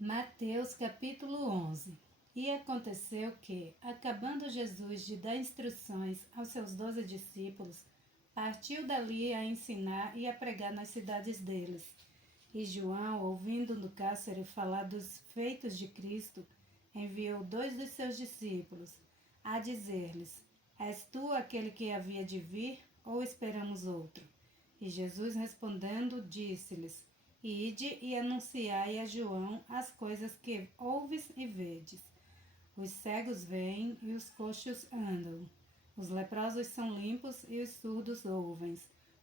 Mateus capítulo 11. E aconteceu que, acabando Jesus de dar instruções aos seus 12 discípulos, partiu dali a ensinar e a pregar nas cidades deles. E João, ouvindo no cárcere falar dos feitos de Cristo, enviou 2 dos seus discípulos, a dizer-lhes: És tu aquele que havia de vir, ou esperamos outro? E Jesus respondendo, disse-lhes: Ide e anunciai a João as coisas que ouves e vedes. Os cegos veem e os coxos andam. Os leprosos são limpos e os surdos ouvem.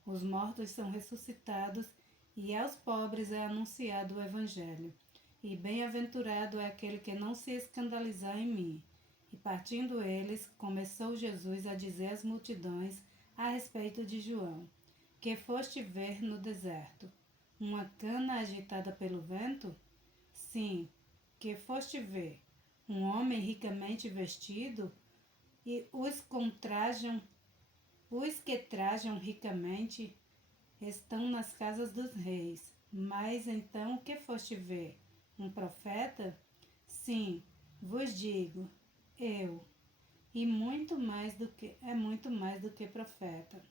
Os mortos são ressuscitados e aos pobres é anunciado o Evangelho. E bem-aventurado é aquele que não se escandalizar em mim. E partindo eles, começou Jesus a dizer às multidões a respeito de João: Que foste ver no deserto? Uma cana agitada pelo vento? Sim, que foste ver um homem ricamente vestido? E os que trajam ricamente estão nas casas dos reis. Mas então o que foste ver? Um profeta? Sim, vos digo, eu. E muito mais do que profeta.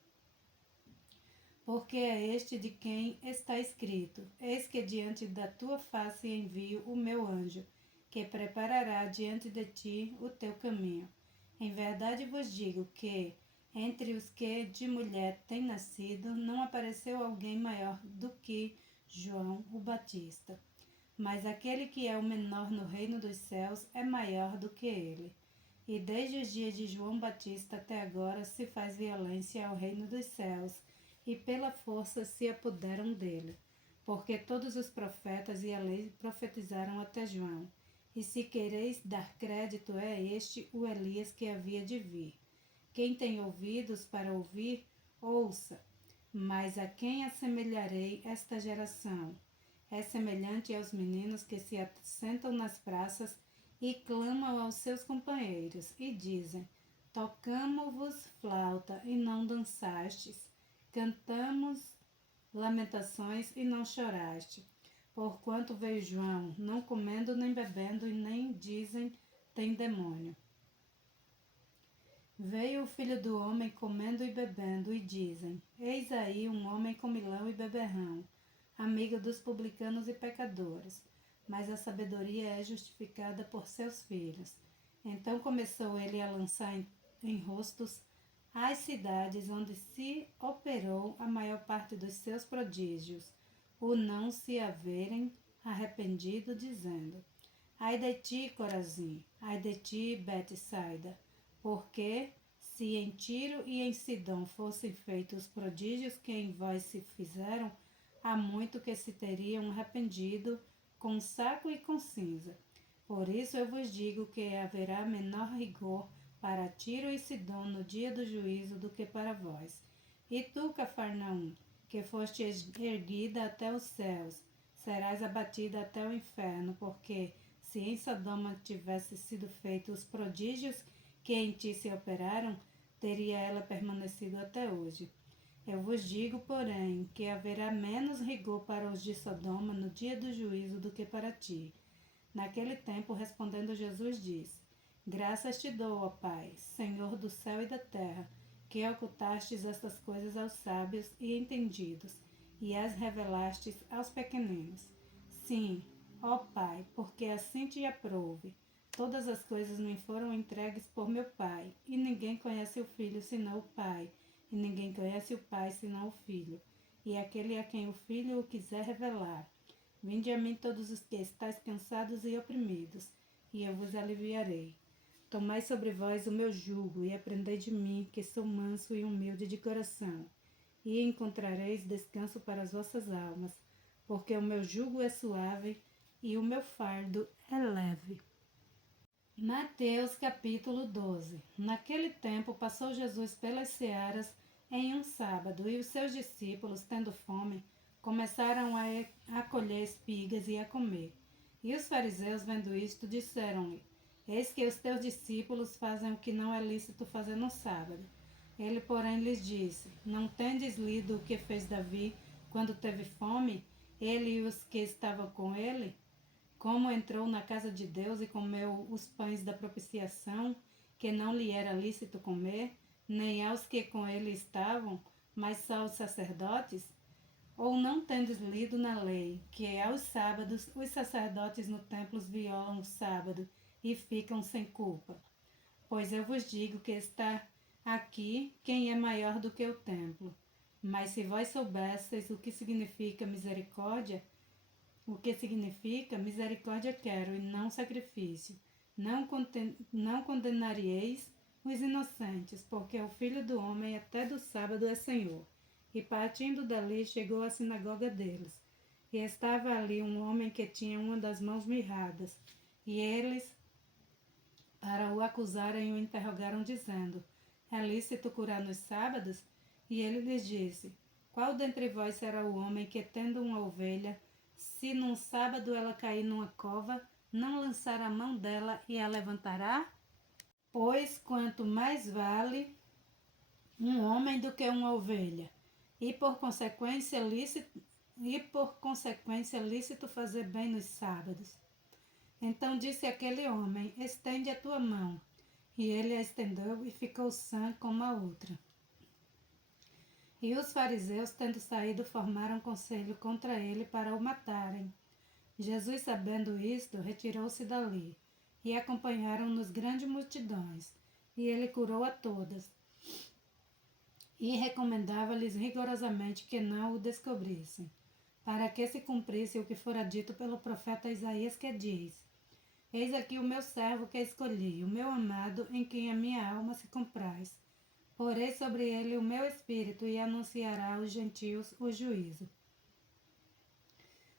Porque é este de quem está escrito: Eis que diante da tua face envio o meu anjo, que preparará diante de ti o teu caminho. Em verdade vos digo que, entre os que de mulher têm nascido, não apareceu alguém maior do que João o Batista. Mas aquele que é o menor no reino dos céus é maior do que ele. E desde os dias de João Batista até agora se faz violência ao reino dos céus, e pela força se apoderam dele. Porque todos os profetas e a lei profetizaram até João. E se quereis dar crédito, é este o Elias que havia de vir. Quem tem ouvidos para ouvir, ouça. Mas a quem assemelharei esta geração? É semelhante aos meninos que se assentam nas praças e clamam aos seus companheiros, e dizem: Tocamo-vos flauta, e não dançastes. Cantamos lamentações, e não choraste. Porquanto veio João, não comendo nem bebendo, e nem dizem: tem demônio. Veio o Filho do Homem comendo e bebendo, e dizem: Eis aí um homem comilão e beberrão, amigo dos publicanos e pecadores. Mas a sabedoria é justificada por seus filhos. Então começou ele a lançar em rostos as cidades onde se operou a maior parte dos seus prodígios, o não se haverem arrependido, dizendo: Ai de ti, Corazim, ai de ti, Betsaida, porque se em Tiro e em Sidom fossem feitos os prodígios que em vós se fizeram, há muito que se teriam arrependido com saco e com cinza. Por isso eu vos digo que haverá menor rigor para Tiro e Sidom no dia do juízo do que para vós. E tu, Cafarnaum, que foste erguida até os céus, serás abatida até o inferno, porque se em Sodoma tivessem sido feitos os prodígios que em ti se operaram, teria ela permanecido até hoje. Eu vos digo, porém, que haverá menos rigor para os de Sodoma no dia do juízo do que para ti. Naquele tempo, respondendo Jesus, disse: Graças te dou, ó Pai, Senhor do céu e da terra, que ocultastes estas coisas aos sábios e entendidos, e as revelastes aos pequeninos. Sim, ó Pai, porque assim te aprouve. Todas as coisas me foram entregues por meu Pai, e ninguém conhece o Filho senão o Pai, e ninguém conhece o Pai senão o Filho, e aquele a quem o Filho o quiser revelar. Vinde a mim todos os que estáis cansados e oprimidos, e eu vos aliviarei. Tomai sobre vós o meu jugo, e aprendei de mim, que sou manso e humilde de coração, e encontrareis descanso para as vossas almas, porque o meu jugo é suave e o meu fardo é leve. Mateus capítulo 12. Naquele tempo passou Jesus pelas searas em um sábado, e os seus discípulos, tendo fome, começaram a colher espigas e a comer. E os fariseus, vendo isto, disseram-lhe: Eis que os teus discípulos fazem o que não é lícito fazer no sábado. Ele, porém, lhes disse: Não tendes lido o que fez Davi quando teve fome, ele e os que estavam com ele? como entrou na casa de Deus e comeu os pães da propiciação, que não lhe era lícito comer, nem aos que com ele estavam, mas só aos sacerdotes? Ou não tendes lido na lei, que aos sábados os sacerdotes no templo violam o sábado e ficam sem culpa? Pois eu vos digo que está aqui quem é maior do que o templo. Mas se vós soubesseis o que significa misericórdia quero e não sacrifício, não condenareis os inocentes, porque o Filho do Homem até do sábado é Senhor. E partindo dali chegou à sinagoga deles. E estava ali um homem que tinha uma das mãos mirradas. E eles, para o acusarem, o interrogaram, dizendo: é lícito curar nos sábados? E ele lhes disse: qual dentre vós será o homem que, tendo uma ovelha, se num sábado ela cair numa cova, não lançará a mão dela e a levantará? Pois quanto mais vale um homem do que uma ovelha, e por consequência lícito fazer bem nos sábados. Então disse aquele homem: estende a tua mão. E ele a estendeu e ficou sã como a outra. E os fariseus, tendo saído, formaram conselho contra ele para o matarem. Jesus, sabendo isto, retirou-se dali, e acompanharam-nos grandes multidões, e ele curou a todas, e recomendava-lhes rigorosamente que não o descobrissem, para que se cumprisse o que fora dito pelo profeta Isaías, que diz: eis aqui o meu servo que escolhi, o meu amado, em quem a minha alma se compraz. Porei sobre ele o meu espírito e anunciará aos gentios o juízo.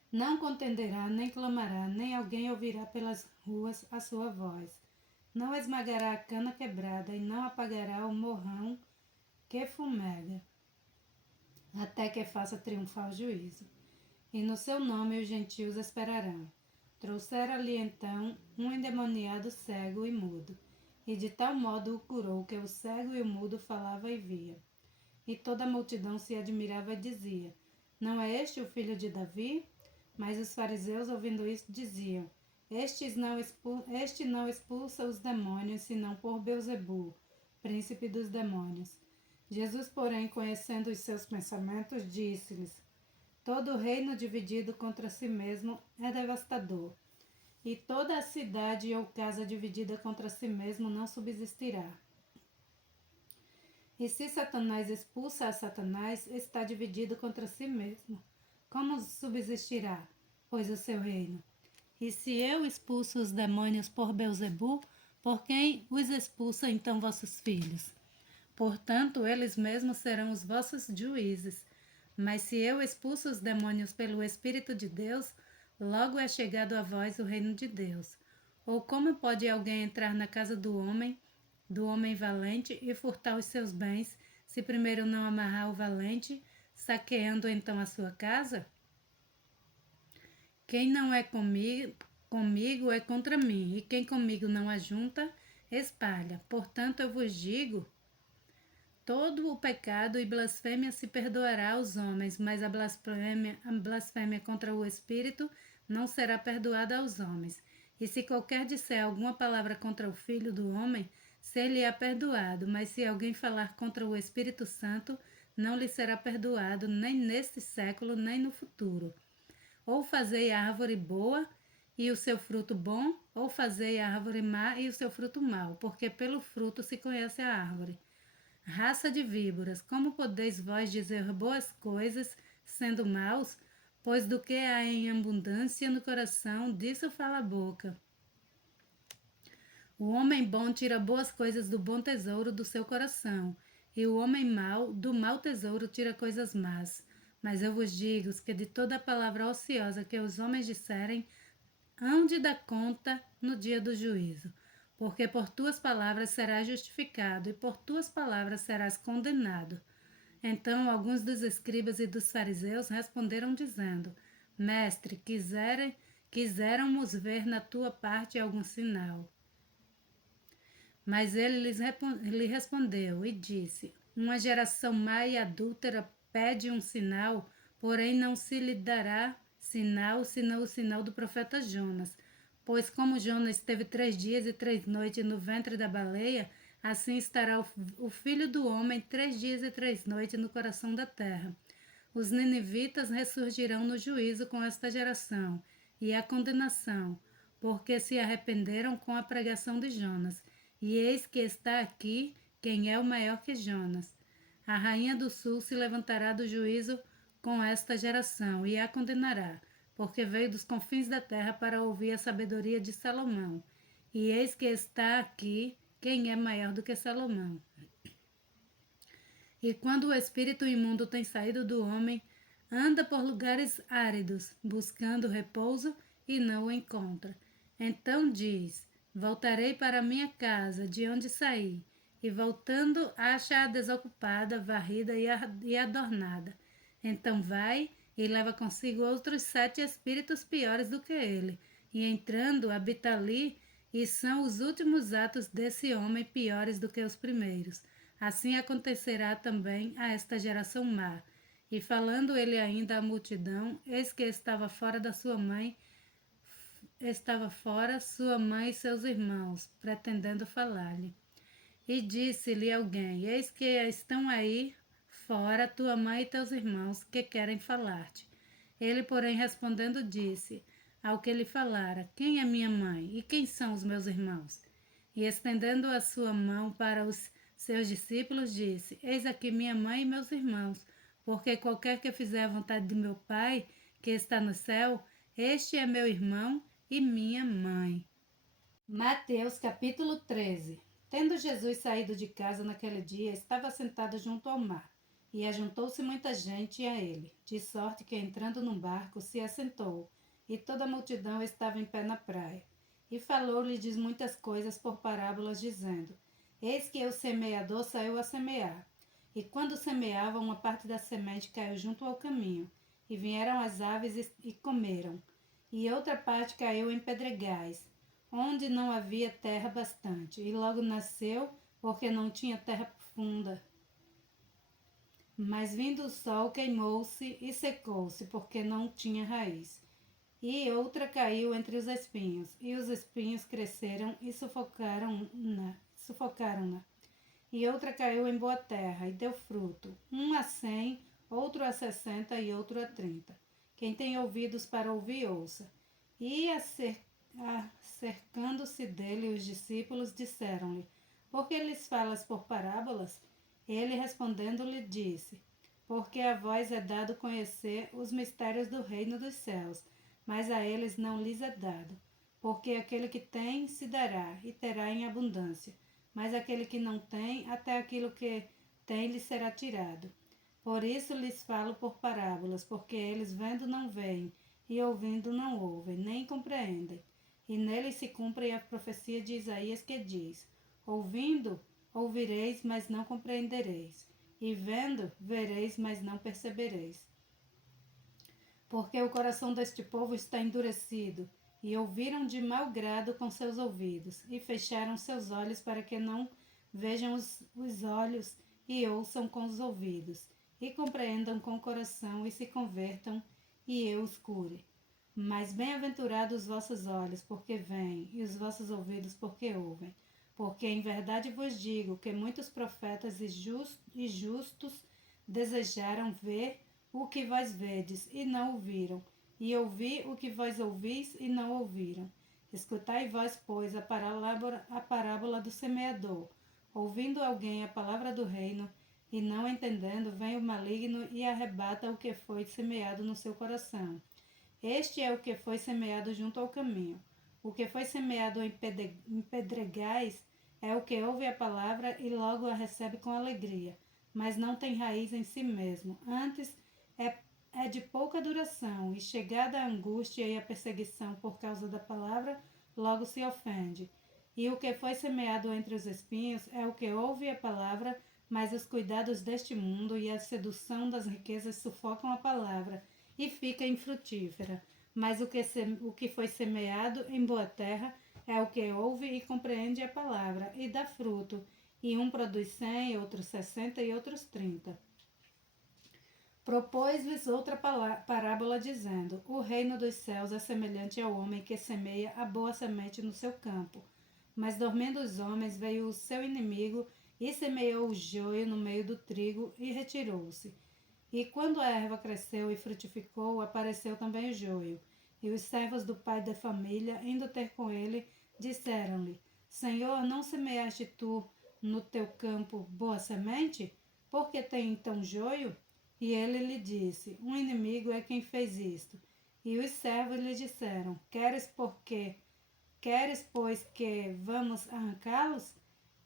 Não contenderá, nem clamará, nem alguém ouvirá pelas ruas a sua voz. Não esmagará a cana quebrada e não apagará o morrão que fumega, até que faça triunfar o juízo. E no seu nome os gentios esperarão. Trouxeram-lhe então um endemoniado cego e mudo, e de tal modo o curou que o cego e o mudo falava e via. E toda a multidão se admirava e dizia: não é este o filho de Davi? Mas os fariseus, ouvindo isso, diziam: este não expulsa os demônios, senão por Belzebu, príncipe dos demônios. Jesus, porém, conhecendo os seus pensamentos, disse-lhes: todo reino dividido contra si mesmo é devastador, e toda a cidade ou casa dividida contra si mesmo não subsistirá. E se Satanás expulsa a Satanás, está dividido contra si mesmo. Como subsistirá, pois, o seu reino? E se eu expulso os demônios por Belzebu, por quem os expulsa então vossos filhos? Portanto, eles mesmos serão os vossos juízes. Mas se eu expulso os demônios pelo Espírito de Deus, logo é chegado a vós o reino de Deus. Ou como pode alguém entrar na casa do homem valente, e furtar os seus bens, se primeiro não amarrar o valente, saqueando então a sua casa? Quem não é comigo é contra mim, e quem comigo não ajunta, espalha. Portanto, eu vos digo: todo o pecado e blasfêmia se perdoará aos homens, mas a blasfêmia contra o Espírito não será perdoada aos homens. E se qualquer disser alguma palavra contra o Filho do Homem, ser-lhe-á perdoado, mas se alguém falar contra o Espírito Santo, não lhe será perdoado, nem neste século, nem no futuro. Ou fazei a árvore boa e o seu fruto bom, ou fazei a árvore má e o seu fruto mau, porque pelo fruto se conhece a árvore. Raça de víboras, como podeis vós dizer boas coisas, sendo maus? Pois do que há em abundância no coração, disso fala a boca. O homem bom tira boas coisas do bom tesouro do seu coração, e o homem mau, do mau tesouro, tira coisas más. Mas eu vos digo que de toda palavra ociosa que os homens disserem, hão de dar conta no dia do juízo. Porque por tuas palavras serás justificado, e por tuas palavras serás condenado. Então alguns dos escribas e dos fariseus responderam dizendo: Mestre, quiséramos ver na tua parte algum sinal. Mas ele lhe respondeu e disse: uma geração má e adúltera pede um sinal, porém não se lhe dará sinal, senão o sinal do profeta Jonas. Pois como Jonas esteve 3 dias e 3 noites no ventre da baleia, assim estará o Filho do Homem 3 dias e 3 noites no coração da terra. Os ninivitas ressurgirão no juízo com esta geração, e a condenação, porque se arrependeram com a pregação de Jonas. E eis que está aqui quem é o maior que Jonas. A rainha do sul se levantará do juízo com esta geração e a condenará, porque veio dos confins da terra para ouvir a sabedoria de Salomão. E eis que está aqui quem é maior do que Salomão. E quando o espírito imundo tem saído do homem, anda por lugares áridos, buscando repouso e não o encontra. Então diz: Voltarei para minha casa, de onde saí. E voltando, acha-a desocupada, varrida e adornada. Então vai e leva consigo outros 7 espíritos piores do que ele. E entrando, habita ali, e são os últimos atos desse homem piores do que os primeiros. Assim acontecerá também a esta geração má. E falando ele ainda à multidão, eis que estava fora sua mãe e seus irmãos, pretendendo falar-lhe. E disse-lhe alguém: Eis que estão aí fora tua mãe e teus irmãos, que querem falar-te. Ele, porém, respondendo, disse ao que lhe falara: Quem é minha mãe e quem são os meus irmãos? E estendendo a sua mão para os seus discípulos, disse: Eis aqui minha mãe e meus irmãos, porque qualquer que fizer a vontade de meu Pai, que está no céu, este é meu irmão e minha mãe. Mateus capítulo 13. Tendo Jesus saído de casa naquele dia, estava sentado junto ao mar, e ajuntou-se muita gente a ele, de sorte que, entrando num barco, se assentou, e toda a multidão estava em pé na praia. E falou-lhes muitas coisas por parábolas, dizendo: Eis que o semeador saiu a semear. E quando semeava, uma parte da semente caiu junto ao caminho, e vieram as aves e comeram. E outra parte caiu em pedregais, onde não havia terra bastante, e logo nasceu, porque não tinha terra profunda. Mas vindo o sol, queimou-se e secou-se, porque não tinha raiz. E outra caiu entre os espinhos, e os espinhos cresceram e sufocaram-na. E outra caiu em boa terra, e deu fruto, um a 100, outro a 60 e outro a 30. Quem tem ouvidos para ouvir, ouça. E acercando-se dele, os discípulos disseram-lhe: Por que lhes falas por parábolas? Ele, respondendo-lhe, disse: Porque a vós é dado conhecer os mistérios do reino dos céus, mas a eles não lhes é dado. Porque aquele que tem, se dará, e terá em abundância, mas aquele que não tem, até aquilo que tem lhe será tirado. Por isso lhes falo por parábolas, porque eles vendo não veem, e ouvindo não ouvem, nem compreendem. E nele se cumpre a profecia de Isaías, que diz: Ouvindo, ouvireis, mas não compreendereis, e vendo, vereis, mas não percebereis. Porque o coração deste povo está endurecido, e ouviram de mau grado com seus ouvidos, e fecharam seus olhos para que não vejam os olhos, e ouçam com os ouvidos, e compreendam com o coração, e se convertam, e eu os cure. Mas bem-aventurados os vossos olhos, porque veem, e os vossos ouvidos, porque ouvem. Porque em verdade vos digo que muitos profetas e justos desejaram ver o que vós vedes, e não ouviram, e ouvir o que vós ouvis, e não ouviram. Escutai vós, pois, a parábola do semeador. Ouvindo alguém a palavra do reino, e não entendendo, vem o maligno e arrebata o que foi semeado no seu coração. Este é o que foi semeado junto ao caminho. O que foi semeado em pedregais é o que ouve a palavra e logo a recebe com alegria, mas não tem raiz em si mesmo. Antes é de pouca duração, e chegada a angústia e a perseguição por causa da palavra, logo se ofende. E o que foi semeado entre os espinhos é o que ouve a palavra, mas os cuidados deste mundo e a sedução das riquezas sufocam a palavra, e fica infrutífera. Mas o que foi semeado em boa terra é o que ouve e compreende a palavra, e dá fruto, e um produz 100, outros 60 e outros 30. Propôs-lhes outra parábola, dizendo: O reino dos céus é semelhante ao homem que semeia a boa semente no seu campo. Mas dormindo os homens, veio o seu inimigo e semeou o joio no meio do trigo e retirou-se. E quando a erva cresceu e frutificou, apareceu também o joio. E os servos do pai da família, indo ter com ele, disseram-lhe: Senhor, não semeaste tu no teu campo boa semente? Por que tem então joio? E ele lhe disse: Um inimigo é quem fez isto. E os servos lhe disseram: Queres, pois, que vamos arrancá-los?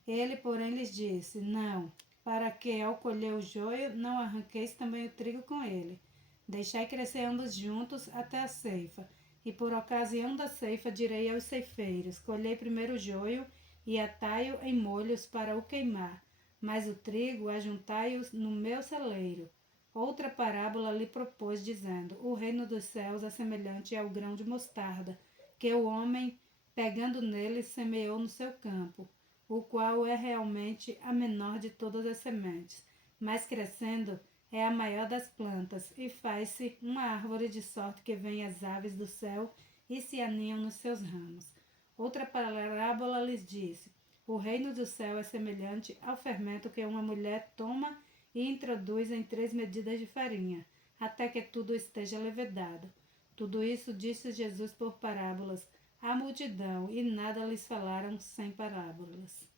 Ele, porém, lhes disse: Não, para que, ao colher o joio, não arranqueis também o trigo com ele. Deixai crescer ambos juntos até a ceifa. E por ocasião da ceifa direi aos ceifeiros: Colhei primeiro o joio e atai-o em molhos para o queimar, mas o trigo ajuntai-o no meu celeiro. Outra parábola lhe propôs, dizendo: O reino dos céus é semelhante ao grão de mostarda, que o homem, pegando nele, semeou no seu campo, o qual é realmente a menor de todas as sementes, mas crescendo é a maior das plantas, e faz-se uma árvore de sorte que vêm as aves do céu e se aninham nos seus ramos. Outra parábola lhes disse: O reino do céu é semelhante ao fermento que uma mulher toma e introduz em 3 medidas de farinha, até que tudo esteja levedado. Tudo isso disse Jesus por parábolas à multidão, e nada lhes falaram sem parábolas,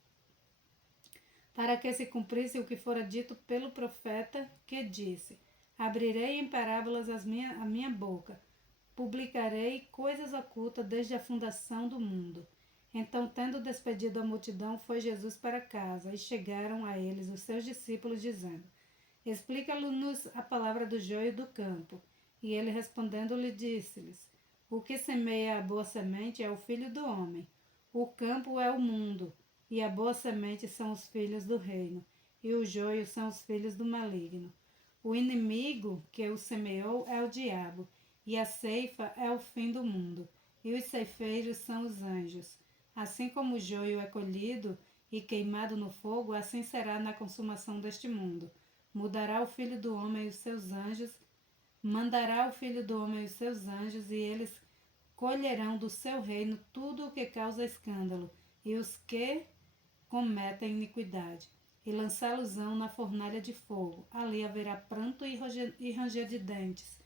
para que se cumprisse o que fora dito pelo profeta, que disse: Abrirei em parábolas a minha boca, publicarei coisas ocultas desde a fundação do mundo. Então, tendo despedido a multidão, foi Jesus para casa, e chegaram a eles os seus discípulos, dizendo: Explica-nos a palavra do joio do campo. E ele, respondendo, lhe disse-lhes: O que semeia a boa semente é o filho do homem. O campo é o mundo, e a boa semente são os filhos do reino, e o joio são os filhos do maligno. O inimigo que o semeou é o diabo, e a ceifa é o fim do mundo, e os ceifeiros são os anjos. Assim como o joio é colhido e queimado no fogo, assim será na consumação deste mundo. Mandará o Filho do Homem e os seus anjos, e eles colherão do seu reino tudo o que causa escândalo, e os que cometem iniquidade, e lançá-los-ão na fornalha de fogo. Ali haverá pranto e ranger de dentes.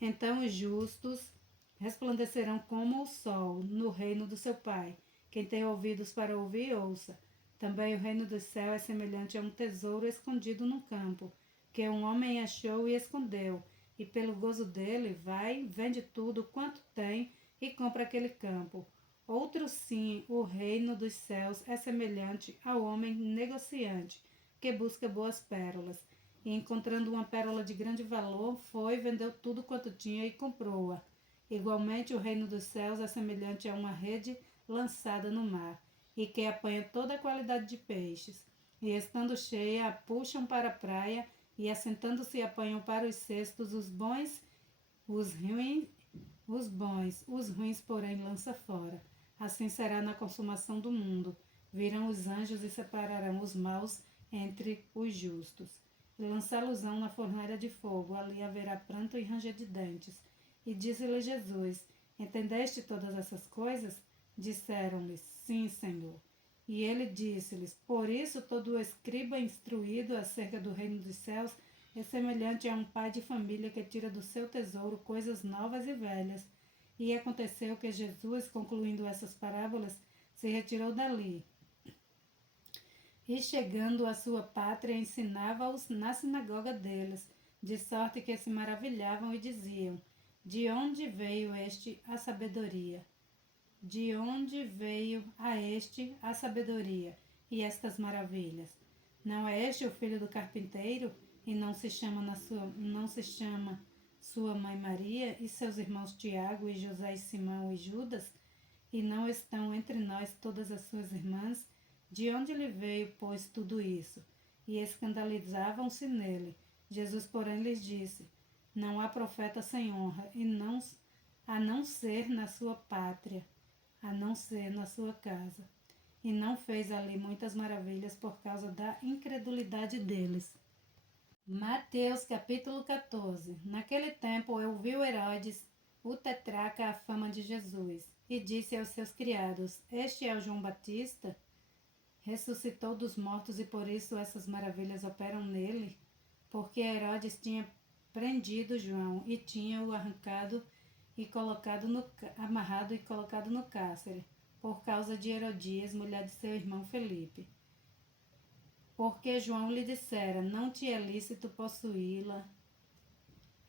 Então os justos resplandecerão como o sol no reino do seu Pai. Quem tem ouvidos para ouvir, ouça. Também o reino do céu é semelhante a um tesouro escondido no campo, que um homem achou e escondeu, e pelo gozo dele vai, vende tudo quanto tem e compra aquele campo. Outro sim, o reino dos céus é semelhante ao homem negociante, que busca boas pérolas, e encontrando uma pérola de grande valor, foi, vendeu tudo quanto tinha e comprou-a. Igualmente, o reino dos céus é semelhante a uma rede lançada no mar, e que apanha toda a qualidade de peixes, e estando cheia, a puxam para a praia, e assentando-se apanham para os cestos os bons, os ruins, porém, lança fora. Assim será na consumação do mundo. Virão os anjos e separarão os maus entre os justos, e lançá-los-ão na fornalha de fogo. Ali haverá pranto e ranger de dentes. E disse-lhe Jesus: Entendeste todas essas coisas? Disseram-lhe: Sim, Senhor. E ele disse-lhes: Por isso todo o escriba instruído acerca do reino dos céus é semelhante a um pai de família que tira do seu tesouro coisas novas e velhas. E aconteceu que Jesus, concluindo essas parábolas, se retirou dali. E chegando à sua pátria, ensinava-os na sinagoga deles, de sorte que se maravilhavam e diziam: De onde veio a sabedoria? De onde veio a este a sabedoria e estas maravilhas? Não é este o filho do carpinteiro? E não se chama sua mãe Maria e seus irmãos Tiago e José e Simão e Judas? E não estão entre nós todas as suas irmãs? De onde lhe veio, pois, tudo isso? E escandalizavam-se nele. Jesus, porém, lhes disse: Não há profeta sem honra, a não ser na sua pátria, a não ser na sua casa. E não fez ali muitas maravilhas por causa da incredulidade deles. Mateus capítulo 14. Naquele tempo ouviu Herodes, o tetrarca, a fama de Jesus, e disse aos seus criados: Este é o João Batista? Ressuscitou dos mortos e por isso essas maravilhas operam nele? Porque Herodes tinha prendido João e tinha-o arrancado e amarrado e colocado no cárcere, por causa de Herodias, mulher de seu irmão Felipe. Porque João lhe dissera: Não te é lícito possuí-la.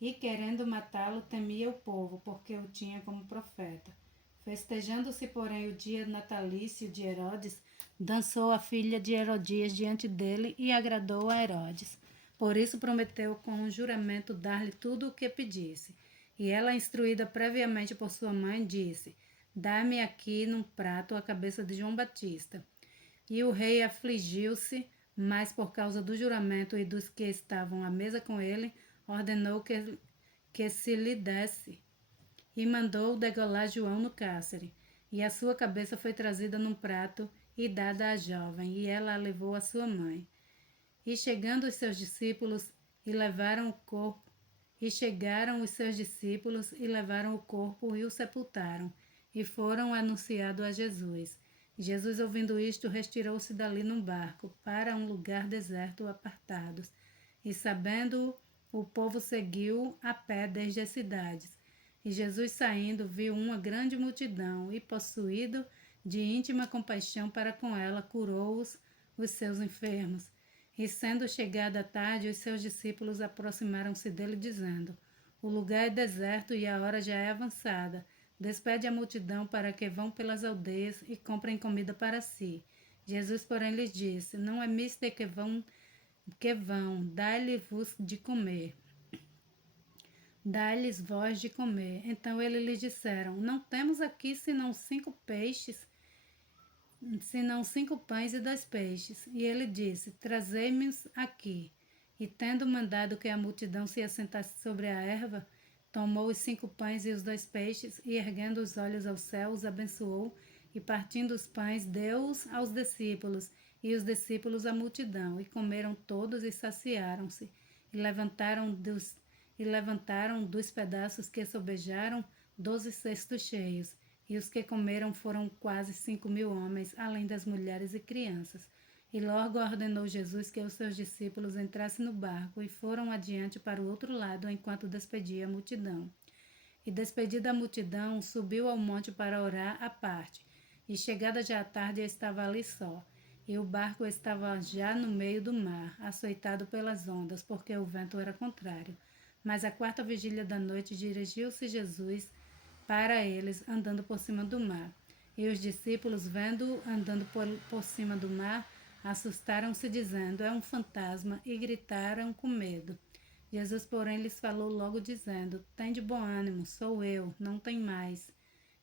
E querendo matá-lo, temia o povo, porque o tinha como profeta. Festejando-se, porém, o dia natalício de Herodes, dançou a filha de Herodias diante dele e agradou a Herodes. Por isso prometeu com um juramento dar-lhe tudo o que pedisse. E ela, instruída previamente por sua mãe, disse: Dá-me aqui num prato a cabeça de João Batista. E o rei afligiu-se, mas por causa do juramento e dos que estavam à mesa com ele, ordenou que se lhe desse, e mandou degolar João no cárcere. E a sua cabeça foi trazida num prato e dada à jovem, e ela a levou à sua mãe. E chegando os seus discípulos e levaram o corpo, e chegaram os seus discípulos e levaram o corpo e o sepultaram, e foram anunciado a Jesus. Jesus, ouvindo isto, retirou-se dali num barco, para um lugar deserto apartado. E sabendo o povo seguiu a pé desde as cidades. E Jesus, saindo, viu uma grande multidão, e possuído de íntima compaixão para com ela, curou os seus enfermos. E sendo chegada a tarde, os seus discípulos aproximaram-se dele, dizendo: O lugar é deserto e a hora já é avançada. Despede a multidão para que vão pelas aldeias e comprem comida para si. Jesus, porém, lhes disse: Não é mister que vão, dai-lhe-vos de comer. Dai-lhes vós de comer. Então eles lhe disseram: Não temos aqui senão 5 pães e 2 peixes. E ele disse: Trazei-meos aqui. E tendo mandado que a multidão se assentasse sobre a erva, tomou os 5 pães e os 2 peixes, e erguendo os olhos ao céu, os abençoou, e partindo os pães, deu-os aos discípulos, e os discípulos à multidão, e comeram todos e saciaram-se, e levantaram dos pedaços que sobejaram 12 cestos cheios, e os que comeram foram quase 5.000 homens, além das mulheres e crianças. E logo ordenou Jesus que os seus discípulos entrassem no barco e foram adiante para o outro lado, enquanto despedia a multidão. E despedida a multidão, subiu ao monte para orar à parte. E chegada já a tarde, estava ali só. E o barco estava já no meio do mar, açoitado pelas ondas, porque o vento era contrário. Mas à 4ª vigília da noite dirigiu-se Jesus para eles, andando por cima do mar. E os discípulos, vendo-o andando por cima do mar, assustaram-se, dizendo: É um fantasma, e gritaram com medo. Jesus, porém, lhes falou logo, dizendo: Tende bom ânimo, sou eu, não tem mais.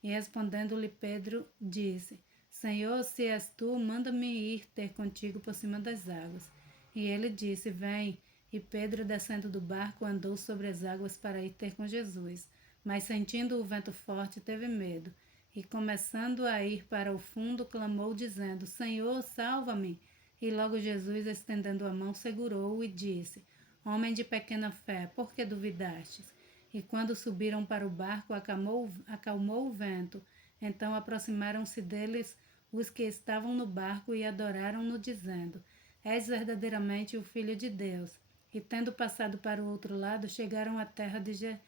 E respondendo-lhe Pedro, disse: Senhor, se és tu, manda-me ir ter contigo por cima das águas. E ele disse: Vem. E Pedro, descendo do barco, andou sobre as águas para ir ter com Jesus. Mas sentindo o vento forte, teve medo. E começando a ir para o fundo, clamou, dizendo: Senhor, salva-me. E logo Jesus, estendendo a mão, segurou-o e disse: Homem de pequena fé, por que duvidastes? E quando subiram para o barco, acalmou o vento. Então aproximaram-se deles os que estavam no barco e adoraram-no, dizendo: És verdadeiramente o Filho de Deus. E tendo passado para o outro lado, chegaram à terra de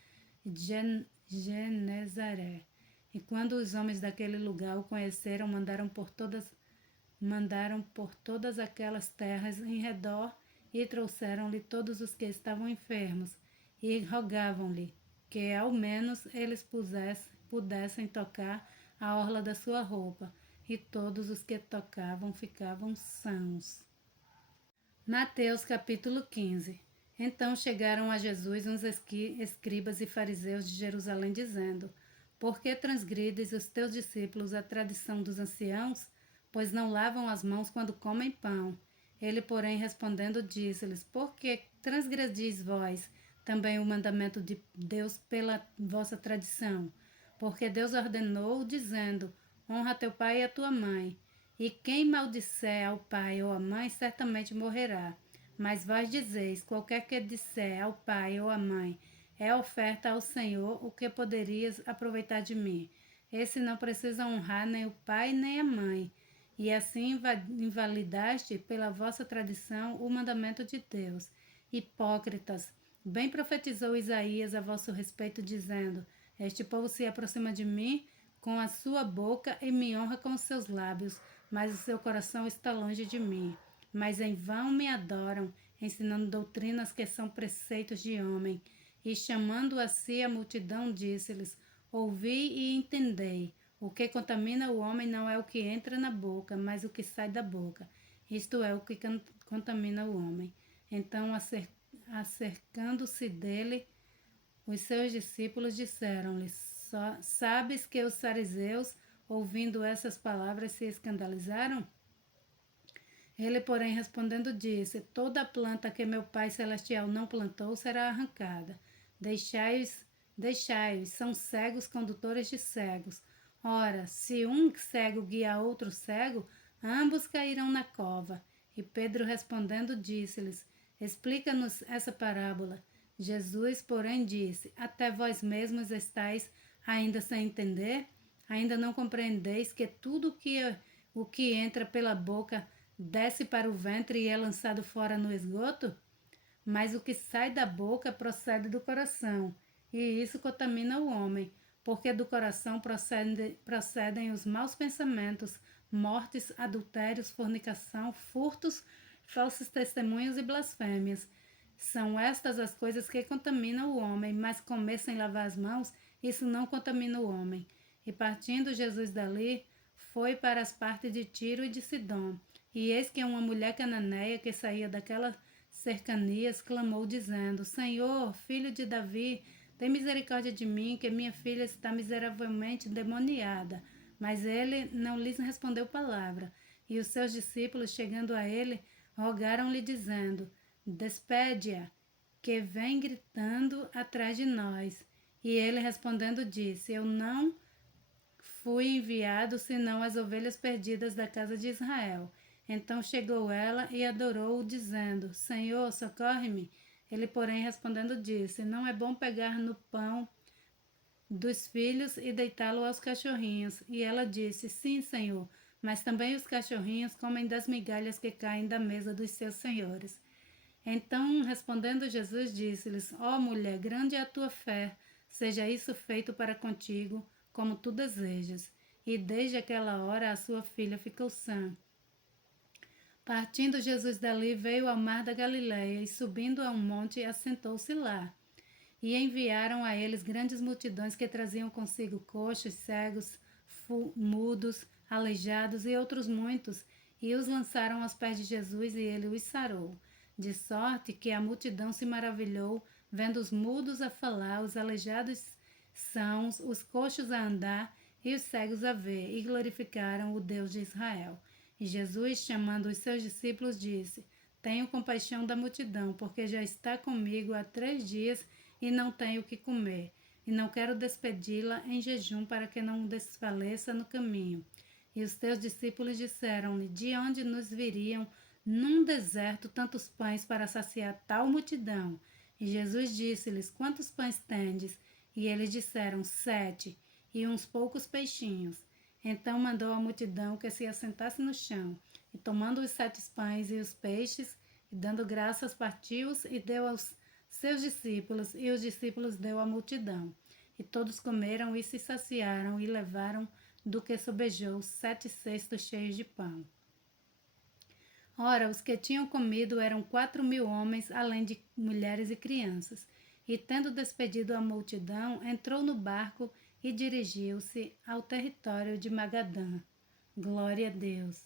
Genezaré. E quando os homens daquele lugar o conheceram, mandaram por todas aquelas terras em redor e trouxeram-lhe todos os que estavam enfermos e rogavam-lhe que ao menos eles pudessem tocar a orla da sua roupa, e todos os que tocavam ficavam sãos. Mateus capítulo 15. Então chegaram a Jesus uns escribas e fariseus de Jerusalém, dizendo: Por que transgrides os teus discípulos a tradição dos anciãos? Pois não lavam as mãos quando comem pão. Ele, porém, respondendo, disse-lhes: Por que transgredis vós também o mandamento de Deus pela vossa tradição? Porque Deus ordenou, dizendo: Honra teu pai e a tua mãe. E quem maldisser ao pai ou à mãe certamente morrerá. Mas vós dizeis, qualquer que disser ao pai ou à mãe, é oferta ao Senhor, o que poderias aproveitar de mim? Esse não precisa honrar nem o pai nem a mãe. E assim invalidaste pela vossa tradição o mandamento de Deus. Hipócritas, bem profetizou Isaías a vosso respeito, dizendo: Este povo se aproxima de mim com a sua boca e me honra com os seus lábios, mas o seu coração está longe de mim. Mas em vão me adoram, ensinando doutrinas que são preceitos de homem. E chamando a si a multidão, disse-lhes: Ouvi e entendei. O que contamina o homem não é o que entra na boca, mas o que sai da boca. Isto é o que contamina o homem. Então, acercando-se dele, os seus discípulos disseram-lhe: Sabes que os fariseus, ouvindo essas palavras, se escandalizaram? Ele, porém, respondendo, disse: Toda planta que meu Pai Celestial não plantou será arrancada. Deixai-os, são cegos condutores de cegos. Ora, se um cego guia outro cego, ambos cairão na cova. E Pedro, respondendo, disse-lhes: Explica-nos essa parábola. Jesus, porém, disse: Até vós mesmos estáis ainda sem entender? Ainda não compreendeis que tudo o que entra pela boca desce para o ventre e é lançado fora no esgoto? Mas o que sai da boca procede do coração, e isso contamina o homem, porque do coração procedem os maus pensamentos, mortes, adultérios, fornicação, furtos, falsos testemunhos e blasfêmias. São estas as coisas que contaminam o homem, mas comer sem lavar as mãos, isso não contamina o homem. E partindo Jesus dali, foi para as partes de Tiro e de Sidom. E eis que uma mulher cananeia que saía daquelas cercanias clamou, dizendo: Senhor, filho de Davi, tem misericórdia de mim, que minha filha está miseravelmente demoniada. Mas ele não lhes respondeu palavra. E os seus discípulos, chegando a ele, rogaram-lhe, dizendo: Despede-a, que vem gritando atrás de nós. E ele, respondendo, disse: Eu não fui enviado senão as ovelhas perdidas da casa de Israel. Então chegou ela e adorou-o, dizendo: Senhor, socorre-me. Ele, porém, respondendo, disse: Não é bom pegar no pão dos filhos e deitá-lo aos cachorrinhos. E ela disse: Sim, Senhor, mas também os cachorrinhos comem das migalhas que caem da mesa dos seus senhores. Então, respondendo Jesus, disse-lhes: Ó mulher, grande é a tua fé, seja isso feito para contigo, como tu desejas. E desde aquela hora a sua filha ficou sã. Partindo Jesus dali, veio ao mar da Galileia, e subindo a um monte, assentou-se lá. E enviaram a eles grandes multidões que traziam consigo coxos, cegos, mudos, aleijados e outros muitos, e os lançaram aos pés de Jesus, e ele os sarou. De sorte que a multidão se maravilhou, vendo os mudos a falar, os aleijados sãos, os coxos a andar e os cegos a ver, e glorificaram o Deus de Israel. E Jesus, chamando os seus discípulos, disse: Tenho compaixão da multidão, porque já está comigo há 3 dias e não tenho o que comer. E não quero despedi-la em jejum, para que não desfaleça no caminho. E os teus discípulos disseram-lhe: De onde nos viriam num deserto tantos pães para saciar tal multidão? E Jesus disse-lhes: Quantos pães tendes? E eles disseram: 7, e uns poucos peixinhos. Então mandou a multidão que se assentasse no chão, e tomando os 7 pães e os peixes, e dando graças, partiu-os e deu aos seus discípulos, e os discípulos deu à multidão. E todos comeram e se saciaram, e levaram do que sobejou 7 cestos cheios de pão. Ora, os que tinham comido eram 4.000 homens, além de mulheres e crianças. E tendo despedido a multidão, entrou no barco e dirigiu-se ao território de Magadã. Glória a Deus.